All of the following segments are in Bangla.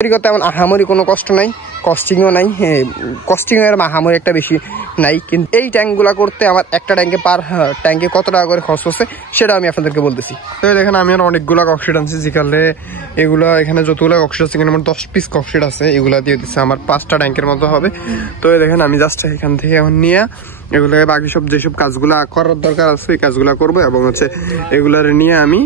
তৈরি করতে এমন আহামরি কোনো কষ্ট নাই, কস্টিংও নাই, কস্টিংয়ের আহামরি একটা বেশি নাই। কিন্তু এই ট্যাঙ্কগুলো করতে আমার একটা ট্যাঙ্কে কত টাকা করে খরচ হচ্ছে সেটা আমি আপনাদেরকে বলতেছি। তো দেখেন আমি আর অনেকগুলো ককশিট আনছি, যেখানে এগুলো এখানে যতগুলো ককশিট আছে এখানে আমার 10 পিস ককশিট আছে, এগুলা দিয়ে দিচ্ছে আমার 5টা ট্যাঙ্কের মতো হবে। তো দেখেন আমি জাস্ট এখান থেকে এখন নিয়ে এগুলো বাকি সব যেসব কাজগুলো করার দরকার আছে এই কাজগুলো করবো এবং এগুলার নিয়ে আমি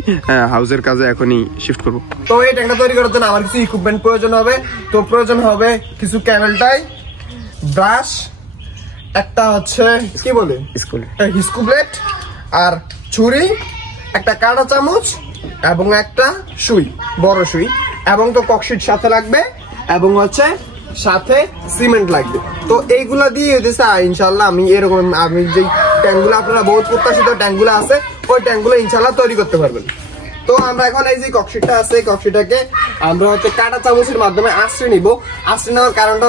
হাউসের কাজে এখনই শিফট করবো। তো এই ট্যাঙ্কটা তৈরি করার জন্য আমার কিছু ইকুইপমেন্ট প্রয়োজন হবে। তো প্রয়োজন হবে কিছু ক্যামেল টাই, ব্রাশ, একটা হচ্ছে কি বলে হিস্কু ব্লেড, আর ছুরি, একটা কাঁটা চামচ এবং একটা সুই, বড় সুই, এবং তো ককশিট সাথে লাগবে এবং সাথে সিমেন্ট লাগবে। তো এইগুলা দিয়ে দিছে ইনশাল্লাহ আমি যে ট্যাঙ্কগুলো আপনারা বহুত প্রত্যাশিত ট্যাঙ্কগুলো আছে ওই ট্যাঙ্কগুলো ইনশাল্লাহ তৈরি করতে পারবেন। তো আমরা এখন এই যে ককশিটটা আছে এই ককশিটটাকে আমরা কাঁটা চামচের মাধ্যমে আশ্রয় নিব। আশ্রয় নেওয়ার কারণটা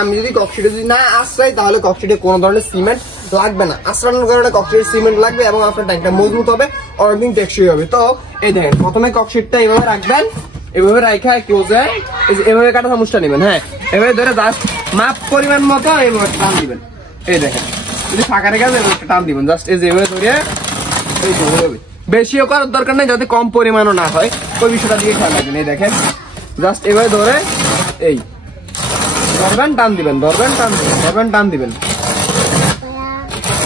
আমি যদি ককশিটে না আশ্রয় তাহলে ককশিটে কোনো ধরনের সিমেন্ট লাগবে না। আশ্রয়ের কারণে ককশিটে সিমেন্ট লাগবে এবং আপনার ট্যাঙ্কটা মজবুত হবে, অনেকদিন টেকসই হবে। তো এই দেখেন প্রথমে ককশিটটা এইভাবে রাখবেন, এভাবে রাখা ক্লোজে এভাবে কাঁটা চামচটা নেবেন, হ্যাঁ এভাবে ধরে জাস্ট মাপ পরিমাণ মতো এইভাবে টান দিবেন। এই দেখেন যদি ফাঁকা রেখে টান দিবেন জাস্ট এই যেভাবে ধরে এইভাবে, বেশিও করার দরকার নেই যাতে কম পরিমাণও না হয়, ওই বিষয়টা দিয়ে খেয়াল রাখবেন। এই দেখেন জাস্ট এভাবে ধরে এই ধরবেন টান দিবেন, ধরবেন টান দিবেন, ধরবেন টান দিবেন,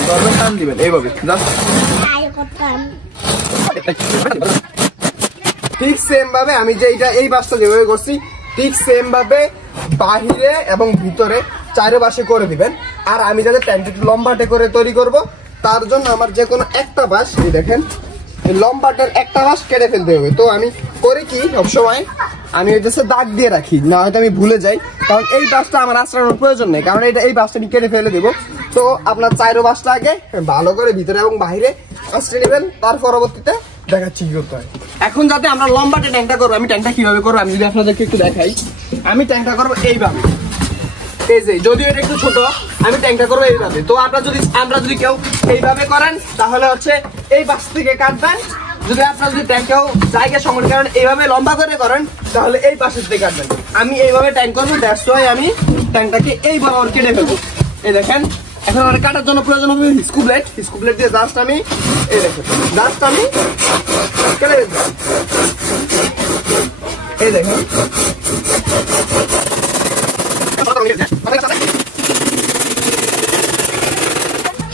ধরবেন টান দিবেন, এইভাবে জাস্ট ঠিক সেম ভাবে আমি যে এই বাসটা যেভাবে করছি ঠিক সেম ভাবে বাহিরে এবং ভিতরে চারপাশে করে দিবেন। আর আমি যাতে ট্যাঙ্কটা একটু লম্বাটে করে তৈরি করব তার জন্য আমার যে কোনো একটা বাঁশ এই দেখেন এই লম্বাটার একটা বাঁশ কেটে ফেলতে হবে। তো আমি করি কি সবসময় আমি দাগ দিয়ে রাখি, না হয়তো আমি ভুলে যাই, কারণ এই বাঁশটা আমার আশ্রয়ের প্রয়োজন নেই, কারণ এই বাঁশটা আমি কেটে ফেলে দেবো। তো আপনার চারো বাঁশটা আগে ভালো করে ভিতরে এবং বাইরে আশ্রয় নেবেন, তার পরবর্তীতে দেখাচ্ছি কি করতে হয়। এখন যাতে আমরা লম্বাটে ট্যাঙ্কটা করবো, আমি ট্যাঙ্কটা কিভাবে করবো আমি যদি আপনাদেরকে একটু দেখাই। আমি ট্যাঙ্কটা করবো এইভাবে, এই যে যদিও এটা একটু ছোট আমি ট্যাঙ্কটা করবো এইভাবে। তো আমরা যদি কেউ এইভাবে করেন তাহলে এই বাস থেকে কাটবেন, যদি আপনারা যদি ট্যাঙ্কেও জায়গা সংগ্রহ করেন এইভাবে লম্বা করে করেন তাহলে এই পাশের থেকে কাটবেন। আমি এইভাবে ট্যাঙ্ক করবো, দ্যাটস ওয়াই আমি ট্যাঙ্কটাকে এইভাবে কেটে ফেলবো। এই দেখেন এখন আমার কাটার জন্য প্রয়োজন হবে হিস্কু ব্লেড দিয়ে জাস্ট আমি এই দেখেন জাস্ট আমি কেটে ফেলবো। এই দেখেন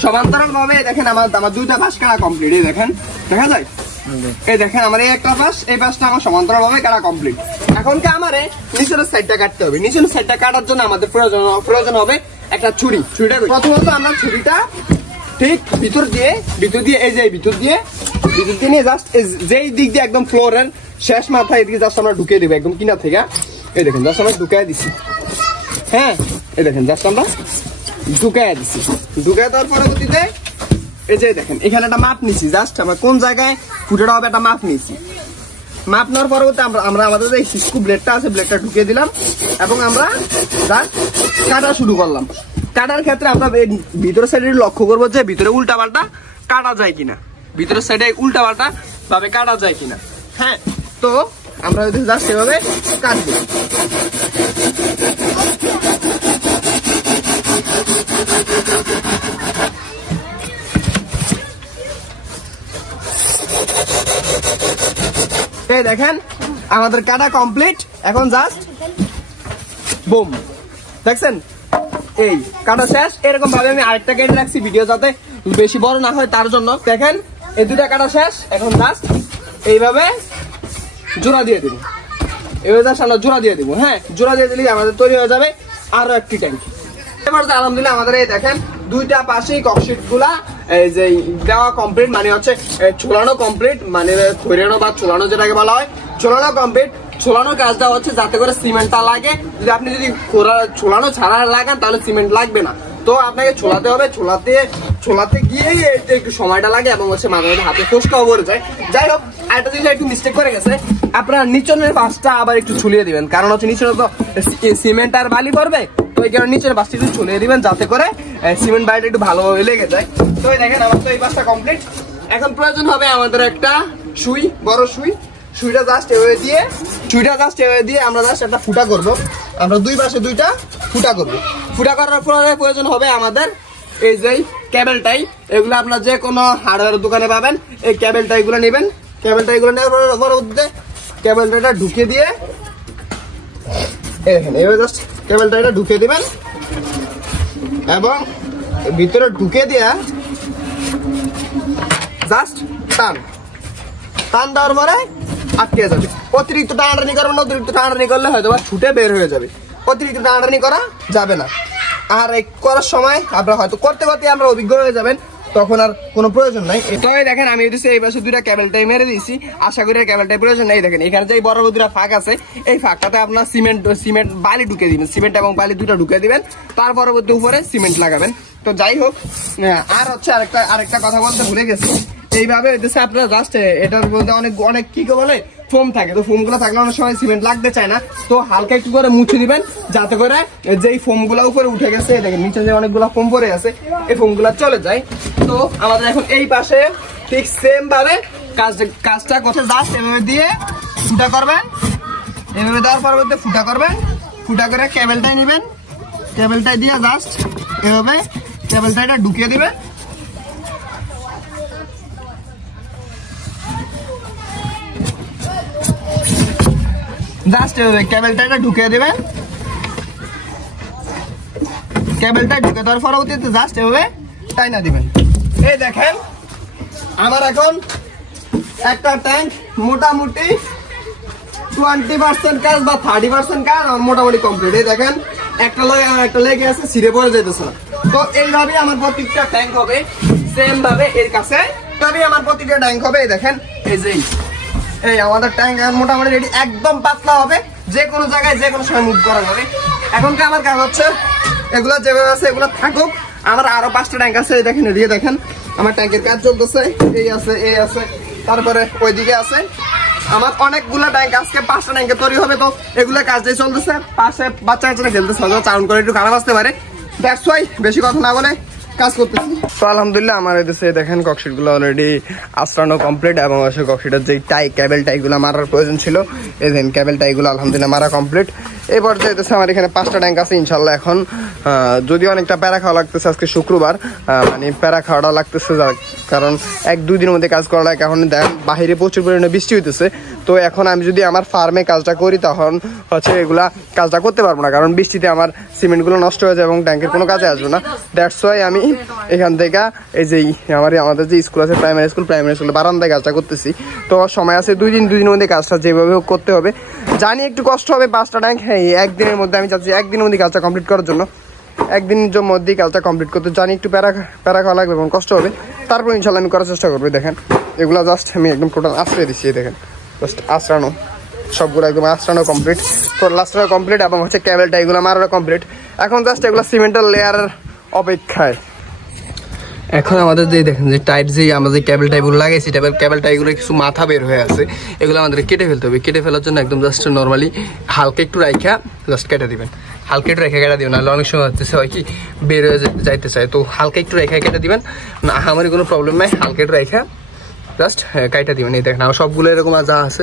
সমান্তরাল ভাবে দেখেন আমার 2টা বাঁশ কাটা কমপ্লিট। এই দেখেন দেখা যায়, এই দেখেন আমার এই একটা বাঁশ, এই বাঁশটা আমার সমান্তরাল ভাবে কাটা কমপ্লিট। এখন কি আমার নিচের সাইডটা কাটতে হবে। নিচের সাইডটা কাটার জন্য আমাদের প্রয়োজন হবে একটা ছুরিটা। প্রথমত আমরা ছুরিটা ঠিক ভিতর দিয়ে এই যে ভিতর দিয়ে নিয়ে জাস্ট যেই দিক দিয়ে একদম ফ্লোরের শেষ মাথায় এদিকে জাস্ট আমরা ঢুকিয়ে দেবো একদম কিনা থেকে। এই দেখেন জাস্ট আমরা ঢুকিয়ে দিচ্ছি, হ্যাঁ এই দেখেন জাস্ট আমরা ঢুকাই দিচ্ছি। ঢুকাই দেওয়ার পরবর্তীতে এই যে দেখেন এখানে একটা মাপ নিচ্ছি, জাস্ট আমরা কোন জায়গায় ফুটেটা হবে একটা মাপ নিচ্ছি। মাপ নেওয়ার পরবর্তী আমরা আমাদের যে হিস্কু ব্লেডটা আছে ব্লেডটা ঢুকিয়ে দিলাম এবং আমরা কাটা শুরু করলাম। কাটার ক্ষেত্রে আমরা ভিতরের সাইডে লক্ষ্য করবো যে ভিতরে উল্টা পাল্টা কাটা যায় কিনা, ভিতরের সাইডে উল্টা পাল্টা ভাবে কাটা যায় কিনা। হ্যাঁ তো আমরা জাস্ট এভাবে কাটবো। এই দেখেন আমাদের কাটা কমপ্লিট। এখন জাস্ট বুম, দেখছেন এই কাটা শেষ। এরকম ভাবে আমি আরেকটা কেটে রাখছি ভিডিও যাতে বেশি বড় না হয় তার জন্য। দেখেন এই 2টা কাটা শেষ। এখন জাস্ট এইভাবে জোড়া দিয়ে দিব, এভাবে জাস্ট আমরা জোড়া দিয়ে দিব। হ্যাঁ জোড়া দিয়ে দিলে আমাদের তৈরি হয়ে যাবে আরো একটি ট্যাঙ্ক। এবার আলহামদুলিল্লাহ আমাদের এই দেখেন 2টা পাশেই ককশিট গুলা এই যে দেওয়া কমপ্লিট, মানে ছোলানো কমপ্লিট, মানে খৈরানো বা ছোলানো যেটাকে বলা হয় ছোলানো কমপ্লিট। ছোলানো কাজটা যাতে করে সিমেন্টটা লাগে। যদি ছোলানো ছাড়া লাগান তাহলে সিমেন্ট লাগবে না। তো আপনাকে ছোলাতে হবে, ছোলাতে গিয়েই একটু সময়টা লাগে এবং মাঝে মাঝে হাতে ফোসকাও পড়ে যায়। যাই হোক একটা জিনিস একটু মিস্টেক করে গেছে, আপনার নিচনের পাশটা আবার একটু ছুলিয়ে দিবেন, কারণ নিচনে তো সিমেন্ট আর বালি পড়বে। তো এই কারণে নিচের পাশটা একটু ছুলিয়ে দিবেন যাতে করে সিমেন্ট বালিটা একটু ভালোভাবে লেগে যায়। তো দেখেন আমার তো এই পাশটা কমপ্লিট। এখন প্রয়োজন হবে আমাদের একটা সুই, বড় সুই। সুইটা জাস্ট এভাবে দিয়ে আমরা জাস্ট একটা ফুটা করব। আমরা দুই পাশে দুইটা ফুটা করব। ফুটা করার পরে প্রয়োজন হবে আমাদের এই যে কেবল টাই। এগুলো আপনার যে কোনো হার্ডওয়্যার দোকানে পাবেন। এই কেবল টাইগুলো নেবেন। কেবল টাইগুলো নেওয়ার পরবর্তীতে কেবল টাইটা ঢুকে দিয়ে এভাবে জাস্ট কেবল টাইটা ঢুকে দিবেন এবং ভিতরে ঢুকে দিয়া জাস্ট টান দেওয়ার পরে আটকে যাবে। অতিরিক্ত টানাটানি করবেন না, অতিরিক্ত টানাটানি করলে হয়তো ছুটে বের হয়ে যাবে। অতিরিক্ত টানাটানি করা যাবে না। আর করার সময় আপনারা হয়তো করতে করতে আমরা অভিজ্ঞ হয়ে যাবেন, তখন আর কোনো প্রয়োজন নাই। তবে দেখেন আমি এই পাশে দুইটা কেবল টাই মেরে দিয়েছি, আশা করি কেবল টাই প্রয়োজন নেই। দেখেন এখানে যে বড় দুটা ফাঁক আছে, এই ফাঁকটাতে আপনার সিমেন্ট বালি ঢুকে দিবেন। সিমেন্ট এবং বালি দুটা ঢুকে দিবেন, তার পরবর্তী উপরে সিমেন্ট লাগাবেন। তো যাই হোক, আর হচ্ছে আরেকটা কথা বলতে ভুলে গেছি। এইভাবে হইতেছে আপনারা জাস্ট এটার মধ্যে অনেক কি বলে ফোম থাকে। তো ফোম গুলো থাকলে অনেক সময় সিমেন্ট লাগতে চায় না, তো হালকা একটু করে মুছে দিবেন যাতে করে যেই ফোম গুলা উপরে উঠে গেছে, দেখেন নিচে যে অনেকগুলো ফোম পরে আছে, এই ফোম গুলা চলে যায়। তো আমাদের এখন এই পাশে ঠিক সেম ভাবে কাজটা করতে জাস্ট এভাবে দিয়ে ফুটা করবেন। এভাবে দেওয়ার পরবর্তী ফুটা করবেন। ফুটা করে কেবলটাই নিবেন। কেবলটাই দিয়ে জাস্ট এভাবে কেবলটাইটা ঢুকিয়ে দিবেন। জাস্ট কেবলটা ঢুকে দেবেন। কেবলটা ঢুকে দেওয়ার পরবর্তীতে জাস্ট এভাবে টাইনা দিবেন। এই দেখেন আমার এখন একটা ট্যাঙ্ক মোটামুটি 20% কাজ বা 30% কাজ আমার মোটামুটি কমপ্লিট। এই দেখেন একটা লেগে আছে, ছিঁড়ে পড়ে যেতেছে না। তো এইভাবেই আমার প্রত্যেকটা ট্যাঙ্ক হবে সেম ভাবে। এর কাছে এইভাবেই আমার প্রত্যেকটা ট্যাঙ্ক হবে। এই দেখেন এই আমাদের ট্যাঙ্ক মোটামুটি রেডি, একদম পাতলা হবে, যে কোনো জায়গায় যে কোনো সময় মুভ করা যাবে। এখনকার আমার কাজ হচ্ছে এগুলো যেভাবে আছে এগুলো থাকুক। আমার আরো 5টা ট্যাঙ্ক আছে, দেখেন এদিকে দেখেন আমার ট্যাঙ্কের কাজ চলতেছে। এই আছে তারপরে ওইদিকে আছে। আমার অনেকগুলো ট্যাঙ্ক, আজকে 5টা ট্যাঙ্কে তৈরি হবে। তো এগুলো কাজ দিয়ে চলতেছে। পাশে বাচ্চা কাচ্চারা খেলতেছে, চাউন করে একটু খারাপ আসতে পারে, দ্যাটস ওয়াই বেশি কথা না বলে কাজ করতেছি। তো আলহামদুলিল্লাহ আমার এদেশে দেখেন ককশিট গুলো অলরেডি আশ্রানো কমপ্লিট এবং ককশিটের যে কেবল টাই গুলো মারার প্রয়োজন ছিল, এই দেখেন কেবল টাই গুলো আলহামদুলিল্লাহ মারা কমপ্লিট। এই পর্যায়ে এদেশে আমার এখানে 5টা ট্যাঙ্ক আছে ইনশাল্লাহ। এখন যদি অনেকটা প্যারা খাওয়া লাগতেছে, আজকে শুক্রবার, মানে প্যারা খাওয়াটা লাগতেছে, কারণ 1-2 দিনের মধ্যে কাজ করা লাগে। এখন দেখেন বাহিরে প্রচুর পরিমাণে বৃষ্টি হইতেছে। তো এখন আমি যদি আমার ফার্মে কাজটা করি তখন হচ্ছে এগুলা কাজটা করতে পারবো না, কারণ বৃষ্টিতে আমার সিমেন্ট গুলো নষ্ট হয়ে যায় এবং ট্যাঙ্কের কোনো কাজে আসবে না। দ্যাটস ওয়াই আমি এখান থেকে এই যে আমাদের যে স্কুল আছে প্রাইমারি স্কুল বারান্দায় কাজটা করতেছি। তো সময় আছে 2 দিনের মধ্যে কাজটা যেভাবে হোক করতে হবে। জানি একটু কষ্ট হবে 5টা ট্যাঙ্ক, হ্যাঁ একদিনের মধ্যে আমি চাচ্ছি একদিনের মধ্যে কাজটা কমপ্লিট করার জন্য। একদিনের মধ্যেই কাজটা কমপ্লিট করতে জানি একটু প্যারা খাওয়া লাগবে এবং কষ্ট হবে, তারপর ইনশাল্লাহ আমি করার চেষ্টা করবো। দেখেন এগুলো জাস্ট আমি একদম টোটাল আশ্রয় দিচ্ছি। দেখেন জাস্ট আশ্রানো, সবগুলো একদম আশ্রানো কমপ্লিট, লাস্টানো কমপ্লিট এবং হচ্ছে কেবলটা এগুলো মারানো কমপ্লিট। এখন জাস্ট এগুলো সিমেন্টের লেয়ারের অপেক্ষায়। এখন আমাদের যে দেখেন যে টাইট যে আমরা যে কেবল টাইপগুলো লাগাইছি, কেবল টাইপগুলো কিছু মাথা বের হয়ে আছে, এগুলো আমাদের কেটে ফেলতে হবে। কেটে ফেলার জন্য একদম জাস্ট নর্মালি হালকা একটু রাইখা জাস্ট কেটে দিবেন। হালকা একটু রেখে কেটে দিবেন, নাহলে অনেক সময় হচ্ছে হয় কি বের হয়ে যাইতে চায়। তো হালকা একটু রেখে কেটে দিবেন, না আমারই কোনো প্রবলেম নাই। হালকা একটু রেখা জাস্ট কাইটা দিবেন। এই দেখেন আমার সবগুলো এরকম যা আছে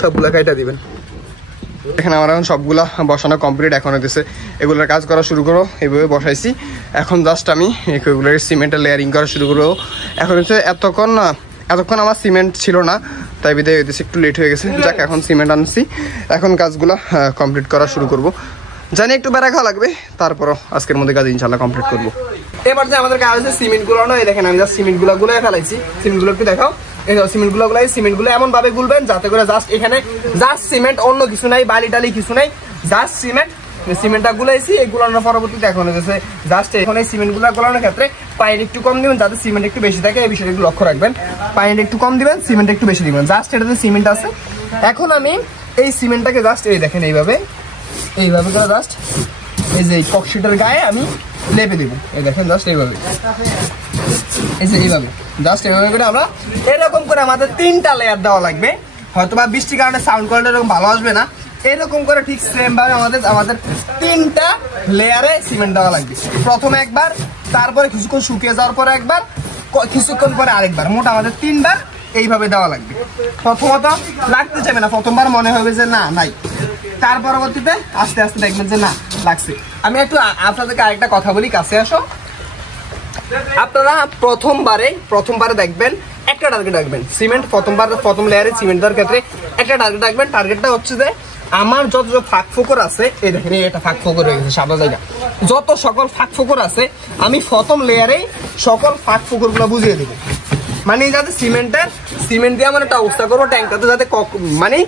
সবগুলো কাইটা দিবেন। এখানে আমার এখন সবগুলা বসানো কমপ্লিট। এখন হইতেছে এগুলোর কাজ করা শুরু করো। এইভাবে বসাইছি, এখন জাস্ট আমি এগুলোর সিমেন্টের লেয়ারিং করা শুরু করবো। এখন হচ্ছে এতক্ষণ আমার সিমেন্ট ছিল না, তাই বিদায় হইতেছে একটু লেট হয়ে গেছে। যাক এখন সিমেন্ট আনছি, এখন কাজগুলো কমপ্লিট করা শুরু করব। জানি একটু বেড়া খাওয়া লাগবে, তারপরও আজকের মধ্যে কাজ ইনশাল্লাহ কমপ্লিট করবো। এবার যে আমাদের কাজ হচ্ছে সিমেন্টগুলো নয়, দেখেন আমি জাস্ট সিমেন্টগুলো গুলাই ফেলাইছি। সিমেন্টগুলো একটু দেখাও। সিমেন্টগুলো এমন ভাবে গুলবেন যাতে করে জাস্ট এখানে জাস্ট সিমেন্ট, অন্য কিছু নাই, বালি টালি কিছু নাই, জাস্ট সিমেন্টটা গুলাইছি। এই গুলানোর পরবর্তীতে এখন হচ্ছে জাস্ট এখন এই সিমেন্টগুলো গুলানোর ক্ষেত্রে পানি একটু কম দিবেন যাতে সিমেন্ট একটু বেশি থাকে। এই বিষয়টা একটু লক্ষ্য রাখবেন। পানি একটু কম দিবেন, সিমেন্ট একটু বেশি দিবেন। জাস্ট এটাতে সিমেন্ট আছে। এখন আমি এই সিমেন্টটাকে জাস্ট এই দেখেন এইভাবে করে জাস্ট এই যে ককশিটের গায়ে আমি লেপে দেবো। এই দেখেন জাস্ট এইভাবে, এই যে এইভাবে জাস্ট এইভাবে করে আমরা এরকম করে আমাদের 3টা লেয়ার দেওয়া লাগবে। হয়তো বা বৃষ্টির কারণে সাউন্ড কোয়ালিটি এরকম ভালো আসবে না। এরকম করে ঠিক সেম ভাবে আমাদের 3টা লেয়ারে সিমেন্ট দেওয়া লাগবে। প্রথমে একবার, তারপরে কিছুক্ষণ শুকিয়ে যাওয়ার পরে একবার, কিছুক্ষণ পরে আরেকবার, মোট আমাদের 3বার এইভাবে দেওয়া লাগবে। প্রথমত লাগতে চাইবে না, প্রথমবার মনে হবে যে না নাই, তার পরবর্তীতে আস্তে আস্তে দেখবেন যে না লাগছে। আমি একটু আপনাদেরকে আরেকটা কথা বলি, কাছে আসো। আপনারা প্রথমবারে দেখবেন একটা টার্গেট রাখবেন। সিমেন্ট প্রথম লেয়ারে সিমেন্ট দেওয়ার ক্ষেত্রে একটা টার্গেট রাখবেন। টার্গেটটা হচ্ছে যে আমার যত ফাঁক ফোকর আছে, এই দেখেন এটা ফাঁক ফোকর হয়ে গেছে সাদা জায়গা, যত সকল ফাঁক ফোকর আছে আমি প্রথম লেয়ারে সকল ফাঁক ফোকর গুলো বুঝিয়ে দেবো। মানে যাতে সিমেন্ট দিয়ে আমার একটা অবস্থা করবো, ট্যাঙ্কটাতে যাতে মানে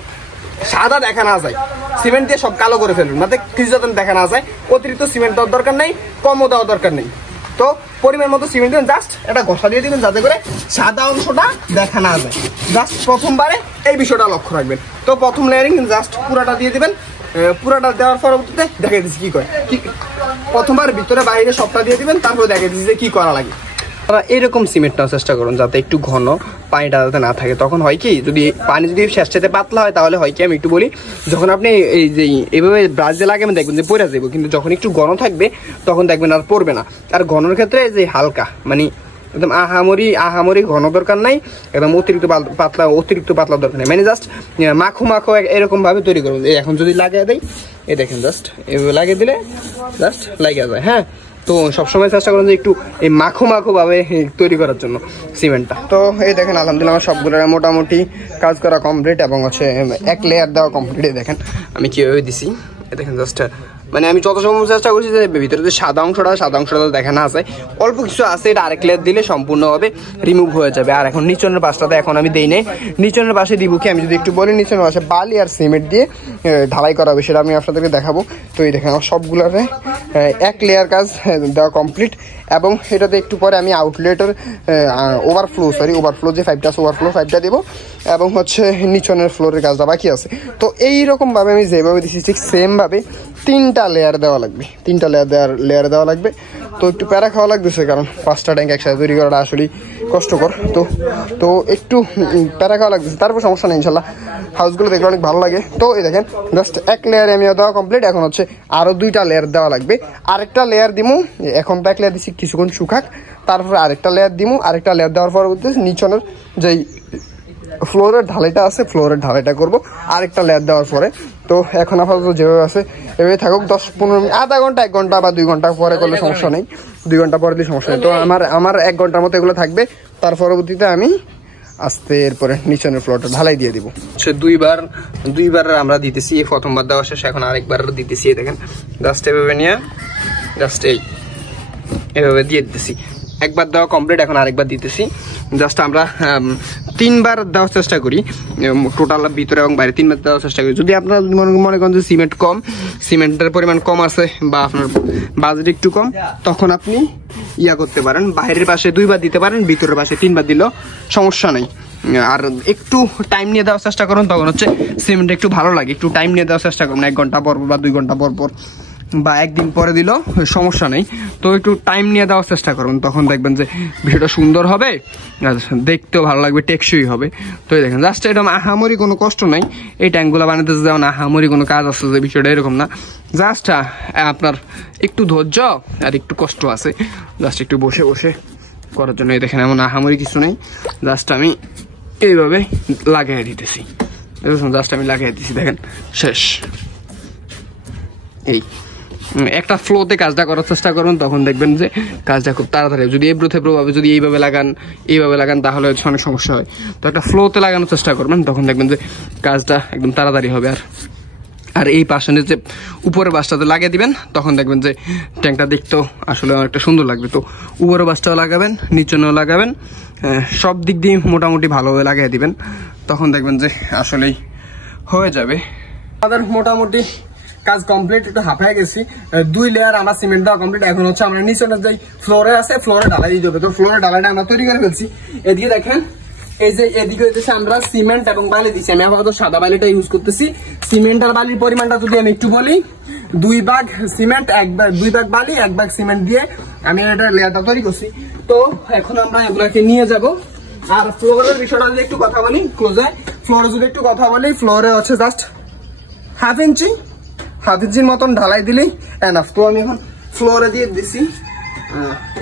সাদা দেখা না যায়, সিমেন্ট দিয়ে সব কালো করে ফেলবেন, যাতে কিছু যাতে দেখা না যায়। অতিরিক্ত সিমেন্ট দেওয়ার দরকার নেই, কমও দেওয়ার দরকার নেই। তো পরিমাণ মতো সিমেন্ট দিবেন, জাস্ট এটা ঘষা দিয়ে দিবেন যাতে করে সাদা অংশটা দেখা না যায়। জাস্ট প্রথমবারে এই বিষয়টা লক্ষ্য রাখবেন। তো প্রথম লেয়ারিং জাস্ট পুরাটা দিয়ে দিবেন। পুরাটা দেওয়ার পরবর্তীতে দেখাই দিচ্ছি কি করে। প্রথমবার ভিতরে বাইরে সবটা দিয়ে দিবেন, তারপরে দেখাই দিচ্ছি যে কি করা লাগে। এরকম সিমেন্ট নেওয়ার চেষ্টা করুন যাতে একটু ঘন, পানিটা যাতে না থাকে। তখন হয় কি, যদি পানি যদি শেষটাতে পাতলা হয় তাহলে হয় কি, আমি একটু বলি, যখন আপনি এই যে এভাবে ব্রাশ দিয়ে লাগাবেন দেখবেন যে পড়ে যাবে, কিন্তু যখন একটু ঘন থাকবে তখন দেখবেন আর পড়বে না। আর ঘনর ক্ষেত্রে যে হালকা, মানে একদম আহামরি ঘন দরকার নাই, একদম অতিরিক্ত পাতলা দরকার নেই, মানে জাস্ট মাখো এরকম ভাবে তৈরি করুন। এখন যদি লাগিয়ে দেয়, এই দেখেন জাস্ট এভাবে লাগিয়ে দিলে জাস্ট লাগিয়ে যায়। হ্যাঁ, তো সবসময় চেষ্টা করুন যে একটু এই মাখো ভাবে তৈরি করার জন্য সিমেন্টটা। তো এই দেখেন আলহামদুলিল্লাহ আমার সবগুলো মোটামুটি কাজ করা কমপ্লিট, এবং হচ্ছে এক লেয়ার দেওয়া কমপ্লিট। দেখেন আমি কিভাবে দিছি, দেখেন জাস্ট মানে আমি যত সম্ভব চেষ্টা করছি যে ভিতরে যে সাদা অংশটা দেখা না আছে, অল্প কিছু আছে, এটা আরেক লেয়ার দিলে সম্পূর্ণভাবে রিমুভ হয়ে যাবে। আর এখন নিচনের পাশটাতে এখন আমি দেই নাই, নিচনের পাশে দিব কি, আমি যদি একটু বলি, নিচনের পাশে বালি আর সিমেন্ট দিয়ে ঢালাই করা হবে, সেটা আমি আপনাদেরকে দেখাবো। তো এই দেখেন আমার সবগুলোতে এক লেয়ার কাজ দেওয়া কমপ্লিট, এবং এটাতে একটু পরে আমি আউটলেটের ওভারফ্লো যে পাইপটা আছে, ওভারফ্লো পাইপটা দিব, এবং হচ্ছে নিচনের ফ্লোরের কাজটা বাকি আছে। তো এইরকমভাবে আমি যেভাবে দিচ্ছি ঠিক সেমভাবে তিনটা লেয়ার দেওয়া লাগবে। তো একটু প্যারা খাওয়া লাগতেছে, কারণ 5টা ট্যাঙ্ক একসাথে তৈরি করাটা আসলেই কষ্টকর। তো একটু প্যারা খাওয়া লাগতেছে, তারপর সমস্যা নেই, ইনশাল্লাহ হাউসগুলো দেখলে অনেক ভালো লাগে। তো এই দেখেন জাস্ট এক লেয়ারে আমি দেওয়া কমপ্লিট, এখন হচ্ছে আরো 2টা লেয়ার দেওয়া লাগবে। আরেকটা লেয়ার দিমু, এখন তো এক লেয়ার দিচ্ছি কিছুক্ষণ শুকাক, তারপরে আরেকটা লেয়ার দিমু। আরেকটা লেয়ার দেওয়ার পর নিচনের যেই ফ্লোরের ঢালাইটা আছে, ফ্লোরের ঢালাইটা করবো আরেকটা লেয়ার দেওয়ার পরে। তো এখন আপাতত যেভাবে আছে এভাবে থাকুক, 10-15 মিনিট, আধা ঘন্টা 1 ঘন্টা বা 2 ঘন্টা পরে করলে সমস্যা নেই, 2 ঘন্টা পরে দিয়ে সমস্যা নেই। তো আমার 1 ঘন্টার মতো এগুলো থাকবে, তার পরবর্তীতে আমি আস্তে এরপরে নিচনের ফ্লোরটা ঢালাই দিয়ে দিব। দুইবার আমরা দিতেছি, এই প্রথমবার দেওয়া শেষ, এখন আরেকবার দিতেছি। দেখেন জাস্ট এভাবে নিয়ে জাস্ট এইভাবে দিয়ে দিতেছি, একবার দেওয়া কমপ্লিট, এখন আরেকবার দিতেছি। জাস্ট আমরা 3বার দেওয়ার চেষ্টা করি, টোটাল ভিতরে এবং বাইরে 3বার দেওয়ার চেষ্টা করি। যদি আপনারা মনে করেন যে সিমেন্টের পরিমাণ কম আছে বা আপনার বাজেট একটু কম, তখন আপনি করতে পারেন, বাইরের পাশে 2বার দিতে পারেন, ভিতরের পাশে 3বার দিলেও সমস্যা নেই। আর একটু টাইম নিয়ে দেওয়ার চেষ্টা করুন, তখন হচ্ছে সিমেন্ট একটু ভালো লাগে। একটু টাইম নিয়ে দেওয়ার চেষ্টা করুন, 1 ঘন্টা পর বা 2 ঘন্টা পর বা একদিন পরে দিলেও সমস্যা নেই। তো একটু টাইম নিয়ে দেওয়ার চেষ্টা করুন, তখন দেখবেন যে বিষয়টা সুন্দর হবে, দেখতেও ভালো লাগবে, টেকসই হবে। তো এই দেখেন জাস্ট এরকম আহামরি কোনো কষ্ট নাই, এই ট্যাঙ্কগুলো বানাতে যেমন আহামরি কোনো কাজ আছে যে বিষয়টা এরকম না, জাস্ট আপনার একটু ধৈর্য আর একটু কষ্ট আছে, জাস্ট একটু বসে করার জন্য। এই দেখেন এমন আহামরি কিছু নেই, জাস্ট আমি এইভাবে লাগিয়ে দিতেছি, জাস্ট আমি লাগিয়ে দিতেছি, দেখেন শেষ। এই একটা ফ্লোতে কাজটা করার চেষ্টা করুন, তখন দেখবেন যে কাজটা খুব তাড়াতাড়ি। যদি এবড়ো ভাবে যদি এইভাবে লাগান তাহলে অনেক সমস্যা হয়। তো একটা ফ্লোতে লাগানোর চেষ্টা করবেন, তখন দেখবেন যে কাজটা একদম তাড়াতাড়ি হবে। আর এই পাশে যে উপরের বাসটাতে লাগিয়ে দিবেন, তখন দেখবেন যে ট্যাঙ্কটা দেখতেও আসলে অনেকটা সুন্দর লাগবে। তো উপরের বাসটাও লাগাবেন, নিচনেও লাগাবেন, সব দিক দিয়ে মোটামুটি ভালোভাবে লাগিয়ে দিবেন, তখন দেখবেন যে আসলেই হয়ে যাবে। আমাদের মোটামুটি কাজ কমপ্লিট, একটু হাঁপায় গেছি। 2 লেয়ার আমার সিমেন্ট দেওয়া কমপ্লিট, এখন হচ্ছে আমরা নিচনের যে ফ্লোরে আছে, ফ্লোরে ঢালাই দিতে হবে। তো ফ্লোরে ঢালাইটা আমরা তৈরি করে ফেলছি। এদিকে দেখেন, এই যে এদিকে হইতেছে আমরা সিমেন্ট এবং বালি দিচ্ছি। আমি আপাতত সাদা বালিটা ইউজ করতেছি। সিমেন্ট আর বালির পরিমাণটা যদি আমি একটু বলি, 2 ভাগ সিমেন্ট 2 ভাগ বালি 1 ভাগ সিমেন্ট দিয়ে আমি এটা লেয়ারটা তৈরি করছি। তো এখন আমরা এগুলাকে নিয়ে যাব। আর ফ্লোরের বিষয়টা যদি একটু কথা বলি, ফ্লোরে হচ্ছে জাস্ট হাফ ইঞ্চির মতন ঢালাই দিলেই এনাফ। তো আমি এখন ফ্লোরে দিয়ে দিচ্ছি,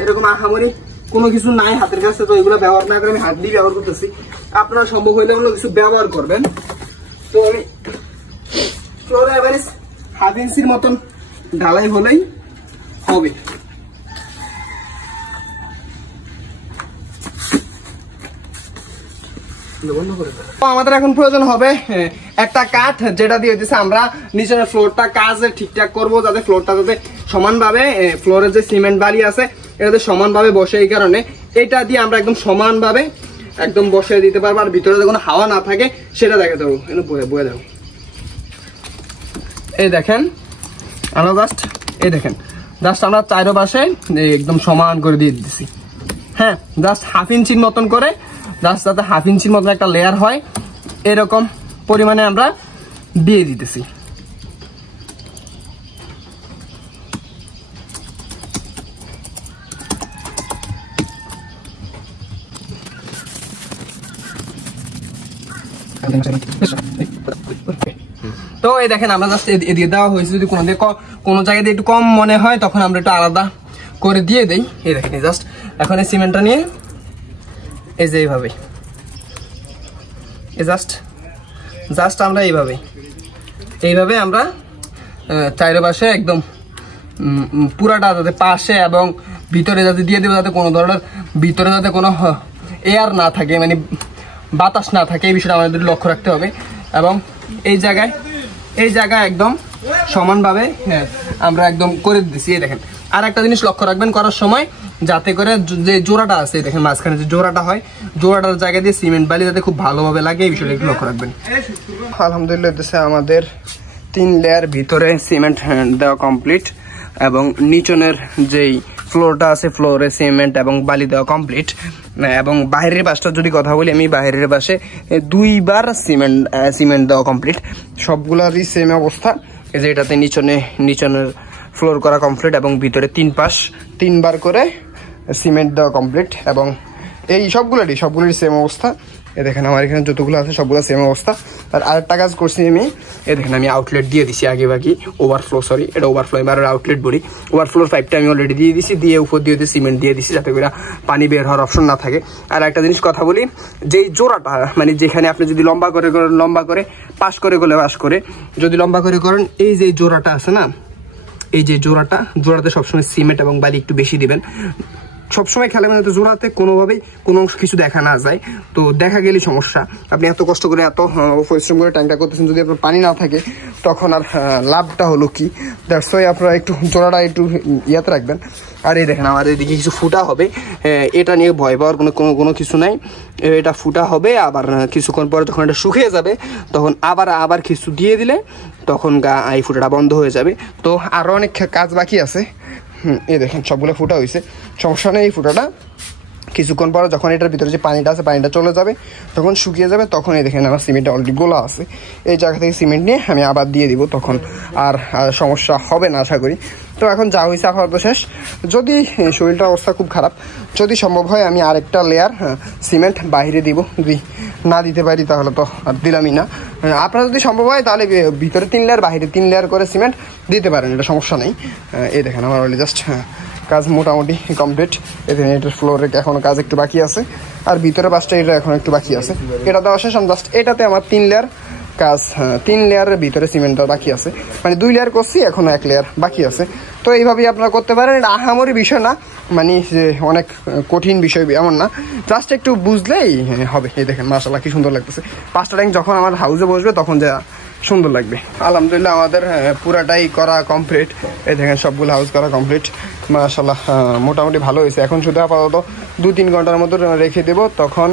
এরকম আহামরি কোনো কিছু নাই হাতের কাছে, তো এগুলো ব্যবহার না করে আমি হাত দিয়ে ব্যবহার করতেছি। আপনারা সম্ভব হইলে অন্য কিছু ব্যবহার করবেন। তো আমি ফ্লোরে এভারেজ 1/2 ইঞ্চির মতন ঢালাই হলেই হবে। আমাদের এখন প্রয়োজন হবে একটা কাঠ, যেটা দিয়ে দিচ্ছে আমরা নিচের ফ্লোরটা কাজে ঠিকঠাক করবো, যাতে ফ্লোরটা যাতে সমানভাবে, ফ্লোরের যে সিমেন্ট বালি আছে এটাতে সমানভাবে বসে। এই কারণে এটা দিয়ে আমরা একদম সমানভাবে একদম বসিয়ে দিতে পারবো, আর ভিতরে কোনো হাওয়া না থাকে সেটা দেখে দেবো। বয়ে দেবো। এই দেখেন আমরা জাস্ট আমরা চারপাশে একদম সমান করে দিয়ে দিচ্ছি। হ্যাঁ, জাস্ট 1/2 ইঞ্চির মতন করে, জাস্ট যাতে 1/2 ইঞ্চির মতন একটা লেয়ার হয় এরকম পরিমাণে আমরা দিয়ে দিতেছি। তো এই দেখেন আমরা জাস্ট এদিকে দেওয়া হয়েছে, যদি কোনো জায়গায় দিয়ে একটু কম মনে হয় তখন আমরা একটু আলাদা করে দিয়ে দেই। এই দেখেন জাস্ট এখন এই সিমেন্টটা নিয়ে এই যে এইভাবে জাস্ট আমরা এইভাবে আমরা চারপাশে একদম পুরাটা যাতে পাশে এবং ভিতরে যাতে দিয়ে দেবো, যাতে কোনো ধরনের ভিতরে যাতে কোনো এয়ার না থাকে, মানে বাতাস না থাকে, এই বিষয়টা আমাদের লক্ষ্য রাখতে হবে। এবং এই জায়গায় একদম সমানভাবে আমরা একদম করে দিচ্ছি। এই দেখেন আর একটা জিনিস লক্ষ্য রাখবেন করার সময়, যাতে করে যে জোড়াটা আছে দেখেন মাঝখানে যে জোড়াটা হয়, জোড়াটার জায়গা দিয়ে সিমেন্ট বালি যাতে খুব ভালোভাবে লাগে, এই বিষয়টা একটু লক্ষ্য রাখবেন। আলহামদুলিল্লাহ আমাদের 3 লেয়ার ভিতরে সিমেন্ট দেওয়া কমপ্লিট, এবং নিচনের যেই ফ্লোরটা আছে ফ্লোরে সিমেন্ট এবং বালি দেওয়া কমপ্লিট। এবং বাইরের পাশটা যদি কথা বলি, আমি বাইরের পাশে 2বার সিমেন্ট দেওয়া কমপ্লিট। সবগুলারই সেম অবস্থা, এই যে এটাতে নিচনের ফ্লোর করা কমপ্লিট এবং ভিতরে 3 পাশ 3বার করে সিমেন্ট দেওয়া কমপ্লিট। এবং এই সবগুলোরই সেম অবস্থা। এ দেখেন আমার এখানে যতগুলো আছে সবগুলো সেম অবস্থা। আর আরেকটা কাজ করছি আমি, এ দেখেন আমি আউটলেট দিয়ে দিছি আগে বাকি, এটা ওভারফ্লো এবার আউটলেট বলি। ওভারফ্লোর পাইপটা আমি অলরেডি দিয়ে দিছি, দিয়ে উপর দিয়ে সিমেন্ট দিয়ে দিছি, যাতে করে পানি বের হওয়ার অপশন না থাকে। আর একটা জিনিস কথা বলি, যেই জোড়াটা মানে যেখানে আপনি যদি লম্বা করে পাশ করে যদি লম্বা করে করেন, এই যে জোড়াটা আছে না, এই যে জোড়াতে সবসময় সিমেন্ট এবং বালি একটু বেশি দিবেন। সবসময় খেলে মানে জোড়াতে কোনোভাবেই কোনো অংশ কিছু দেখা না যায়, তো দেখা গেলে সমস্যা। আপনি এত কষ্ট করে এত পরিশ্রম করে ট্যাঙ্কটা করতেছেন, যদি আপনার পানি না থাকে তখন আর লাভটা হলো কি? দ্যাটস ওয়াই আপনারা একটু জোড়াটা একটু ইয়াতে রাখবেন। আর এই দেখেন আমার এদিকে কিছু ফুটা হবে, এটা নিয়ে ভয় পাওয়ার কোনো কিছু নাই। এটা ফুটা হবে, আবার কিছুক্ষণ পরে যখন এটা শুকিয়ে যাবে তখন আবার কিছু দিয়ে দিলে তখন এই ফুটাটা বন্ধ হয়ে যাবে। তো আরও অনেক কাজ বাকি আছে। এই দেখেন সবগুলো ফুটা হয়েছে, সমস্যা নেই। এই ফুটাটা কিছুক্ষণ পরে যখন এটার ভিতরে যে পানিটা আছে পানিটা চলে যাবে, তখন শুকিয়ে যাবে, তখন এই দেখেন আমার সিমেন্টটা অলরেডি গোলা আছে। এই জায়গা থেকে সিমেন্ট নিয়ে আমি আবার দিয়ে দিব, তখন আর সমস্যা হবে না আশা করি। তো এখন যা হয়েছে আপাতত শেষ। যদি শরীরটার অবস্থা খুব খারাপ, যদি সম্ভব হয় আমি আরেকটা লেয়ার সিমেন্ট বাইরে দিব, যদি না দিতে পারি তাহলে তো আর দিলামই না। আপনার যদি সম্ভব হয় তাহলে ভিতরে 3 লেয়ার বাইরে 3 লেয়ার করে সিমেন্ট দিতে পারেন, এটা সমস্যা নেই। এই দেখেন আমার অলরেডি জাস্ট কাজ মোটামুটি কমপ্লিট। এখানে এটার ফ্লোরে এখনো কাজ একটু বাকি আছে, আর ভিতরে পাশটা এটা এখন একটু বাকি আছে। এটা দেওয়া শেষ, জাস্ট এটাতে আমার 3 লেয়ার কাজ, 3 লেয়ারের ভিতরে সিমেন্টটা বাকি আছে, মানে 2 লেয়ার করছি, এখনো 1 লেয়ার বাকি আছে। তো এইভাবেই আপনারা করতে পারেন, এটা আহামরি বিষয় না, মানে যে অনেক কঠিন বিষয় এমন না, জাস্ট একটু বুঝলেই হবে। এই দেখেন মাশাআল্লাহ কি সুন্দর লাগতেছে। 5টা ট্যাঙ্ক যখন আমার হাউসে বসবে তখন যা সুন্দর লাগবে। আলহামদুলিল্লাহ আমাদের পুরাটাই করা কমপ্লিট। এই দেখেন সবগুলো হাউস করা কমপ্লিট, মাশাআল্লাহ মোটামুটি ভালো হয়েছে। এখন শুধু আপাতত 2-3 ঘন্টার মতো রেখে দেবো, তখন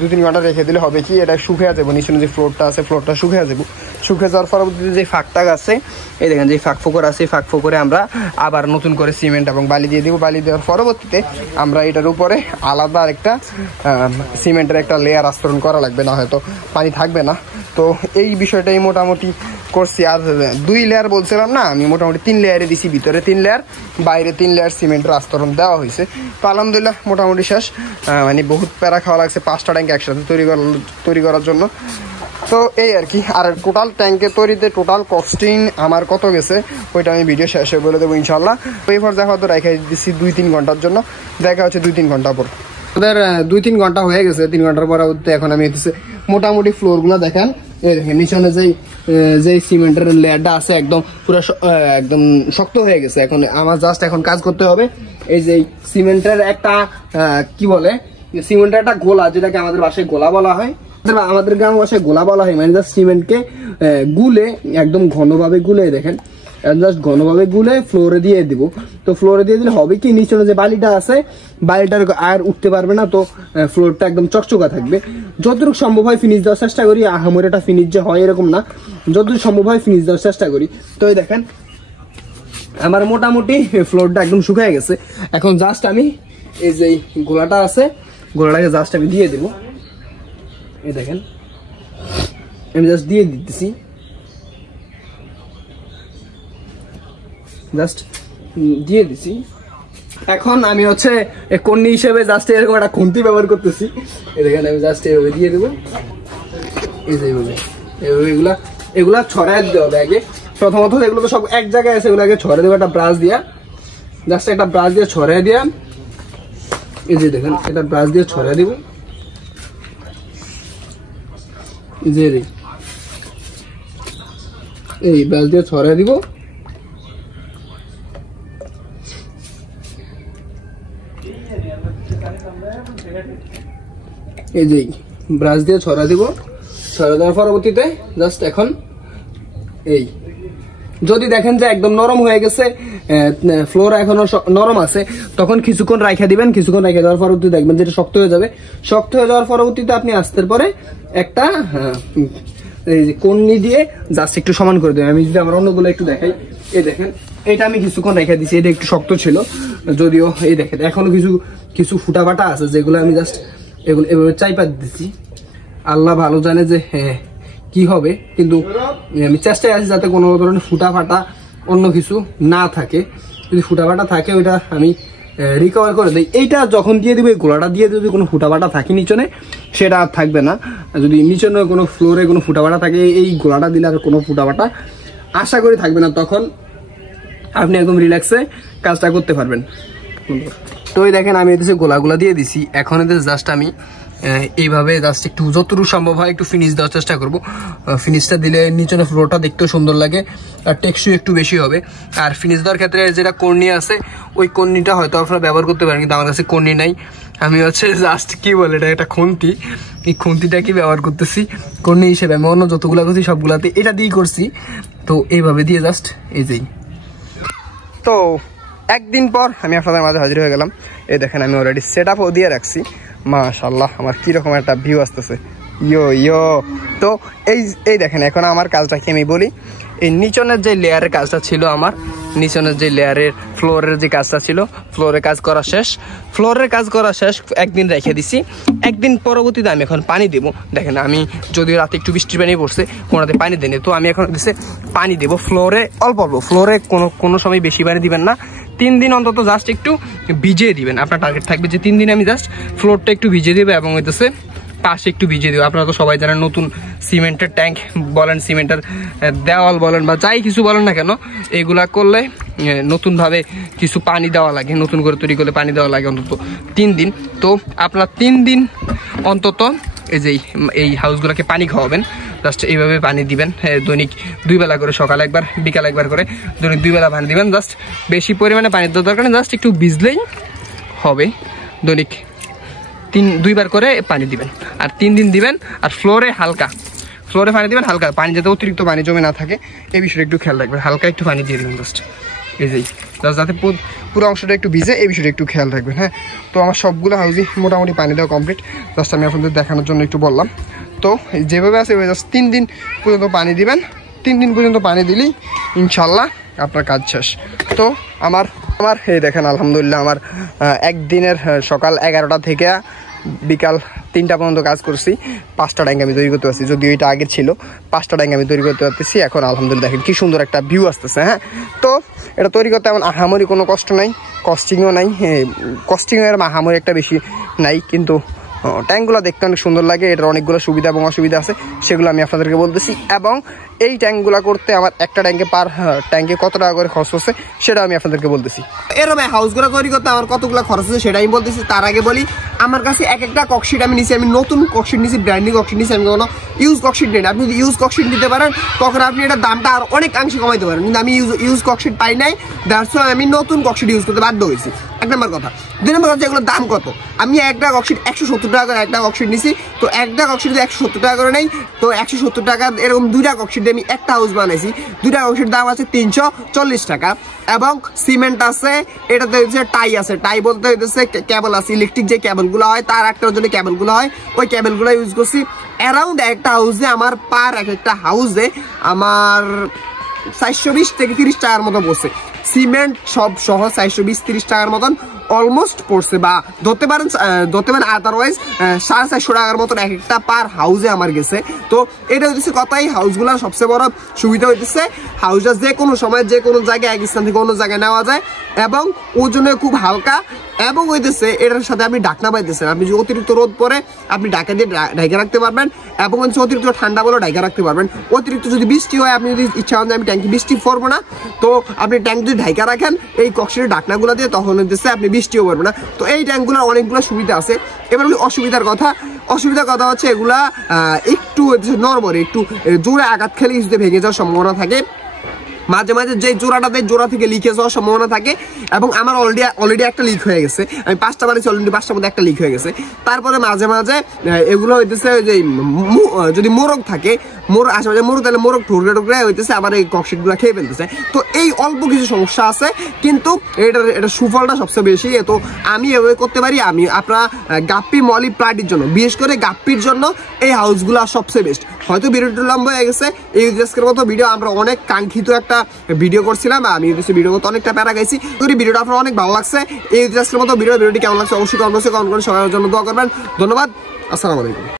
2-3 ঘন্টা রেখে দিলে হবে কি, এটা শুকিয়ে যাবো, নিচে যে ফ্লোরটা আছে ফ্লোরটা শুকিয়ে যাবো। শুকিয়ে যাওয়ার পরবর্তীতে যে ফাঁকটা আছে, এই দেখেন যে ফাঁক ফোকর আছে, ফাঁক ফোকরে আমরা আবার নতুন করে সিমেন্ট এবং বালি দিয়ে দেবো। বালি দেওয়ার পরবর্তীতে আমরা এটার উপরে আলাদা আরেকটা সিমেন্টের একটা লেয়ার আস্তরণ করা লাগবে, না হয়তো পানি থাকবে না। তো এই বিষয়টাই মোটামুটি করছি। আর 2 লেয়ার বলছিলাম না, আমি মোটামুটি 3 লেয়ারে দিছি, ভিতরে 3 লেয়ার বাইরে 3 লেয়ার সিমেন্টের আস্তরণ দেওয়া হয়েছে। তো আলহামদুলিল্লাহ মোটামুটি শেষ। মানে বহুত প্যারা খাওয়া লাগছে 5টা ট্যাঙ্ক একসাথে তৈরি করার জন্য। তো এই আর কি। আর টোটাল ট্যাঙ্কে তৈরিতে টোটাল কস্টিং আমার কত গেছে ওইটা আমি ভিডিও শেষে বলে দেবো ইনশাল্লাহ। তো এরপর দেখা হতো রেখে দিচ্ছি 2-3 ঘন্টার জন্য, দেখা হচ্ছে 2-3 ঘন্টা পর। ওদের 2-3 ঘন্টা হয়ে গেছে। 3 ঘন্টার পর এখন আমি মোটামুটি ফ্লোর গুলো দেখেন, এই দেখেন নিচনে যে সিমেন্টের লেয়ারটা আছে একদম পুরো একদম শক্ত হয়ে গেছে। এখন আমার জাস্ট এখন কাজ করতে হবে এই যে সিমেন্টের একটা কি বলে সিমেন্টের একটা গোলা, যেটাকে আমাদের ভাষায় গোলা বলা হয়, আমাদের গ্রাম ভাষায় গোলা বলা হয়। মানে জাস্ট সিমেন্টকে গুলে একদম ঘনভাবে গুলে দেখেন, জাস্ট ঘনভাবে গুলে ফ্লোরে দিয়ে দিব। তো ফ্লোরে দিয়ে দিলে হবে কি, নিচে যে বালিটা আছে বালিটার আর উঠতে পারবে না, তো ফ্লোরটা একদম চকচকা থাকবে। যতটুকু সম্ভব হয় ফিনিশ দেওয়ার চেষ্টা করি, আহামরি একটা ফিনিশ যে হয় এরকম না, যতটুকু সম্ভব হয় ফিনিশ দেওয়ার চেষ্টা করি। তো এই দেখেন আমার মোটামুটি ফ্লোরটা একদম শুকিয়ে গেছে। এখন জাস্ট আমি এই যে গোলাটা আছে গোলাটাকে জাস্ট আমি দিয়ে দেবো। এই দেখেন আমি জাস্ট দিয়ে দিতেছি, জাস্ট দিয়ে দিছি। এখন আমি কন্যা হিসেবে জাস্ট এরকম একটা খুন্তি ব্যবহার করতেছি। এই দেখেন আমি জাস্ট এভাবে দিয়ে দেবো, এই যে এইভাবে এগুলা ছড়াই দিতে হবে আগে। প্রথমত এগুলো তো সব এক জায়গায় আছে, এগুলো আগে ছড়াই দেবো একটা ব্রাশ দিয়া, জাস্ট একটা ব্রাশ দিয়ে ছড়াই দিয়া, এই যে দেখেন এটা ব্রাশ দিয়ে ছড়াই দিব। এই ব্রাশ দিয়ে ছড়াই দিব। এই যে ব্রাশ দিয়ে ছড়া দিব, ছড়া দেওয়ার পরবর্তীতে জাস্ট এখন এই যদি দেখেন যে একদম নরম হয়ে গেছে, ফ্লোর এখনো নরম আছে, তখন কিছুক্ষণ রাখা দিবেন। কিছুক্ষণ রাখা দেওয়ার পরবর্তীতে দেখবেন যেটা শক্ত হয়ে যাবে। শক্ত হয়ে যাওয়ার পরবর্তীতে আপনি আস্তের পরে একটা এই যে কন্যি দিয়ে জাস্ট একটু সমান করে দেবেন। আমি যদি আমার অন্যগুলো একটু দেখাই, এই দেখেন এটা আমি কিছুক্ষণ রেখে দিছি, এটা একটু শক্ত ছিল যদিও। এই দেখেন এখনো কিছু ফুটা ফাটা আছে, যেগুলো আমি জাস্ট এগুলো এভাবে চাইপা দিচ্ছি। আল্লাহ ভালো জানে যে কি হবে, কিন্তু আমি চেষ্টায় আছি যাতে কোনো ধরনের ফুটা ফাটা অন্য কিছু না থাকে। যদি ফুটা ফাটা থাকে ওইটা আমি রিকভার করে দিই। এইটা যখন দিয়ে দিব, এই গোলাটা দিয়ে যদি কোনো ফুটা ফাটা থাকে নিচনে, সেটা আর থাকবে না। যদি নিচনে কোনো ফ্লোরে কোনো ফুটা ফাটা থাকে, এই গোলাটা দিলে আর কোনো ফুটা ফাটা আশা করি থাকবে না। তখন আপনি একদম রিল্যাক্সে কাজটা করতে পারবেন। তো এই দেখেন আমি এদেশে গোলাগুলা দিয়ে দিছি। এখন এদের জাস্ট আমি এইভাবে জাস্ট একটু যতটুকু সম্ভব হয় একটু ফিনিশ দেওয়ার চেষ্টা করব। ফিনিশটা দিলে নিচনে ফ্লোরটা দেখতেও সুন্দর লাগে আর টেকসই একটু বেশি হবে। আর ফিনিশ দেওয়ার ক্ষেত্রে যেটা কর্নি আছে, ওই কর্নিটা হয়তো আপনারা ব্যবহার করতে পারেন, কিন্তু আমার কাছে কর্নি নাই। আমি জাস্ট কি বলে এটা একটা খুন্তি, এই খুন্তিটা কি ব্যবহার করতেছি কর্নি হিসেবে। আমি অন্য যতগুলা করছি সবগুলাতে এটা দিয়েই করছি। তো এইভাবে দিয়ে জাস্ট এই যেই। তো একদিন পর আমি আপনাদের মাঝে হাজির হয়ে গেলাম। এই দেখেন আমি অলরেডি সেট আপও দিয়ে রাখছি। মাশাআল্লাহ আমার কিরকম একটা ভিউ আসতেছে, ইয়ো। তো এই দেখেন এখন আমার কাজটা কি আমি বলি। এই নিচনের যে লেয়ারের কাজটা ছিল, আমার নিচনের যে লেয়ারের ফ্লোরের যে কাজটা ছিল, ফ্লোরের কাজ করা শেষ। একদিন রেখে দিছি। একদিন পরবর্তীতে আমি এখন পানি দেব। দেখেন আমি যদি রাতে একটু বৃষ্টির পানি পড়ছে, কোনোতে পানি দেয়নি, তো আমি এখন পানি দেবো ফ্লোরে অল্প অল্প। ফ্লোরে কোনো সময় বেশি পানি দিবেন না। 3 দিন অন্তত জাস্ট একটু ভিজিয়ে দিবেন। আপনার টার্গেট থাকবে যে 3 দিন আমি জাস্ট ফ্লোরটা একটু ভিজিয়ে দেবো এবং পাশে একটু ভিজিয়ে দেবো। আপনারা তো সবাই জানেন নতুন সিমেন্টের ট্যাঙ্ক বলেন, সিমেন্টের দেওয়াল বলেন বা যাই কিছু বলেন না কেন, এগুলা করলে নতুনভাবে কিছু পানি দেওয়া লাগে, নতুন করে তৈরি করলে পানি দেওয়া লাগে অন্তত 3 দিন। তো আপনারা 3 দিন অন্তত এই হাউসগুলোকে পানি খাওয়াবেন। জাস্ট এইভাবে পানি দিবেন দৈনিক 2 বেলা করে, সকালে একবার বিকাল একবার করে, দৈনিক 2 বেলা পানি দিবেন। জাস্ট বেশি পরিমাণে পানি দেওয়ার দরকার নেই, জাস্ট একটু ভিজলেই হবে। দৈনিক 2 বার করে পানি দিবেন আর 3 দিন দিবেন। আর ফ্লোরে পানি দিবেন, হালকা পানি, যাতে অতিরিক্ত পানি জমে না থাকে এই বিষয়টা একটু খেয়াল রাখবেন। হালকা একটু পানি দিয়ে দিবেন জাস্ট যাতে পুরো অংশটা একটু ভিজে, এই বিষয়টা একটু খেয়াল রাখবেন। হ্যাঁ, তো আমার সবগুলো হাউসই মোটামুটি পানি দেওয়া কমপ্লিট। জাস্ট আমি আপনাদের দেখানোর জন্য একটু বললাম। তো যেভাবে আছে জাস্ট 3 দিন পর্যন্ত পানি দিবেন। 3 দিন পর্যন্ত পানি দিলেই ইনশাল্লাহ আপনার কাজ শেষ। তো আমার এই দেখেন আলহামদুলিল্লাহ আমার একদিনের সকাল 11টা থেকে বিকাল 3টা পর্যন্ত কাজ করছি। 5টা ট্যাঙ্ক আমি তৈরি করতে পারছি, যদিও এটা আগের ছিল। 5টা ট্যাঙ্ক আমি তৈরি করতে পারতেছি এখন আলহামদুলিল্লাহ। দেখেন কি সুন্দর একটা ভিউ আসতেছে। হ্যাঁ, তো এটা তৈরি করতে এমন আহামরি কোনো কষ্ট নাই, কস্টিংও নাই। কস্টিংয়ের আহামরি একটা বেশি নাই, কিন্তু ট্যাঙ্কগুলো দেখতে অনেক সুন্দর লাগে। এটার অনেকগুলো সুবিধা এবং অসুবিধা আছে, সেগুলো আমি আপনাদেরকে বলতেছি। এবং এই ট্যাঙ্কগুলো করতে আমার একটা ট্যাঙ্কে কত টাকা করে খরচ হচ্ছে সেটা আমি আপনাদেরকে বলতেছি। এরকম হাউসগুলো তৈরি করতে আমার কতগুলো খরচ হচ্ছে সেটা আমি বলতেছি। তার আগে বলি, আমার কাছে এক একটা ককশিট আমি নিছি, আমি নতুন ককশিট নিছি, ব্র্যান্ডিং ককশিট নিছি, আমি কোনো ইউজ ককশিট নেই। আপনি যদি ইউজ ককশিট নিতে পারেন তখন আপনি এটার দামটা আর অনেকাংশে কমাইতে পারেন, কিন্তু আমি ইউজ ককশিট পাই নাই, দ্যাটস ওয়াই আমি নতুন ককশিট ইউজ করতে বাধ্য হয়েছি। এক নম্বর কথা। দুই নম্বর কথা, এগুলোর দাম কত? আমি একটা ককশিট 170 টাকা করে একটা ককশিট নিছি। তো একটা ককশিট যদি 170 টাকা করে নেই, তো 170 টাকা এরকম দুইটা ককশিট দিয়ে আমি একটা হাউস বানাইছি। দুইটা ককশিট দাম আছে 340 টাকা। এবং সিমেন্ট আছে, এটাতে হচ্ছে টাই আছে। টাই বলতে হইতেছে কেবল আছে, ইলেকট্রিক যে কেবলগুলো হয় তার একটার জন্য কেবলগুলো হয়, ওই কেবলগুলো ইউজ করছি। অ্যারাউন্ড একটা হাউসে আমার একটা হাউসে আমার 420 থেকে 30 টাকার মতো পড়ছে। সিমেন্ট সব সহ 420-30 টাকার মতন অলমোস্ট পড়ছে, বা ধরতে পারেন আদারওয়াইজ 450 টাকার মতন একটা পার হাউসে আমার গেছে। তো এটা হইতেছে কথাই, হাউসগুলোর সবচেয়ে বড় সুবিধা হইতেছে হাউসটা যে কোনো সময় যে কোনো জায়গায় এক স্থান থেকে অন্য জায়গায় নেওয়া যায়, এবং ওজনে খুব হালকা, এবং হইতেছে এটার সাথে আপনি ঢাকনা পাইতেছেন। আপনি যদি অতিরিক্ত রোদ পরে আপনি ঢাকা দিয়ে ঢাকা রাখতে পারবেন, এবং হচ্ছে অতিরিক্ত ঠান্ডা বলে ঢাকা রাখতে পারবেন। অতিরিক্ত যদি বৃষ্টি হয়, আপনি যদি ইচ্ছা হয় আমি ট্যাঙ্কি বৃষ্টি পড়বো না, তো আপনি ট্যাঙ্ক যদি ঢাকা রাখেন এই ককশিটের ঢাকনাগুলো দিয়ে, তখন হইতেছে আপনি বৃষ্টিও পড়বে না। তো এই ট্যাঙ্কগুলোর অনেকগুলো সুবিধা আছে। এবার অসুবিধার কথা হচ্ছে এগুলা একটু নরমাল, একটু জোরে আঘাত খেলে কিছুতে ভেঙে যাওয়ার সম্ভাবনা থাকে। মাঝে মাঝে যে জোড়া থেকে লিকেজ হওয়ার সম্ভাবনা থাকে, এবং আমার অলরেডি একটা লিক হয়ে গেছে। আমি 5টা বানিয়েছি, অলরেডি 5টার মধ্যে একটা লিক হয়ে গেছে। তারপরে মাঝে মাঝে এগুলো হইতেছে যে যদি মোরগ থাকে, আশেপাশে মোরগ, তাহলে মোরগ ঠুকরে হইতেছে আবার এই ককশিটগুলো খেয়ে ফেলতেছে। তো এই অল্প কিছু সমস্যা আছে, কিন্তু এটা সুফলটা সবচেয়ে বেশি। তো আমি এভাবে করতে পারি। আমি আপনার গাপ্পি মলি প্লাটির জন্য, বিশেষ করে গাপ্পির জন্য এই হাউসগুলো সবচেয়ে বেস্ট। হয়তো ভিডিওটা লম্বা হয়ে গেছে, এই আজকের মতো ভিডিও আমরা অনেক কাঙ্ক্ষিত একটা ভিডিও করছিলাম, আমি ভিডিও করতে অনেকটা প্যারা গাইছি। যদি ভিডিওটা আপনার অনেক ভালো লাগছে, এই আজকের মতো ভিডিওটি কেমন লাগছে অবশ্যই কমেন্ট করে সবার জন্য দোয়া করবেন। ধন্যবাদ, আসসালামু আলাইকুম।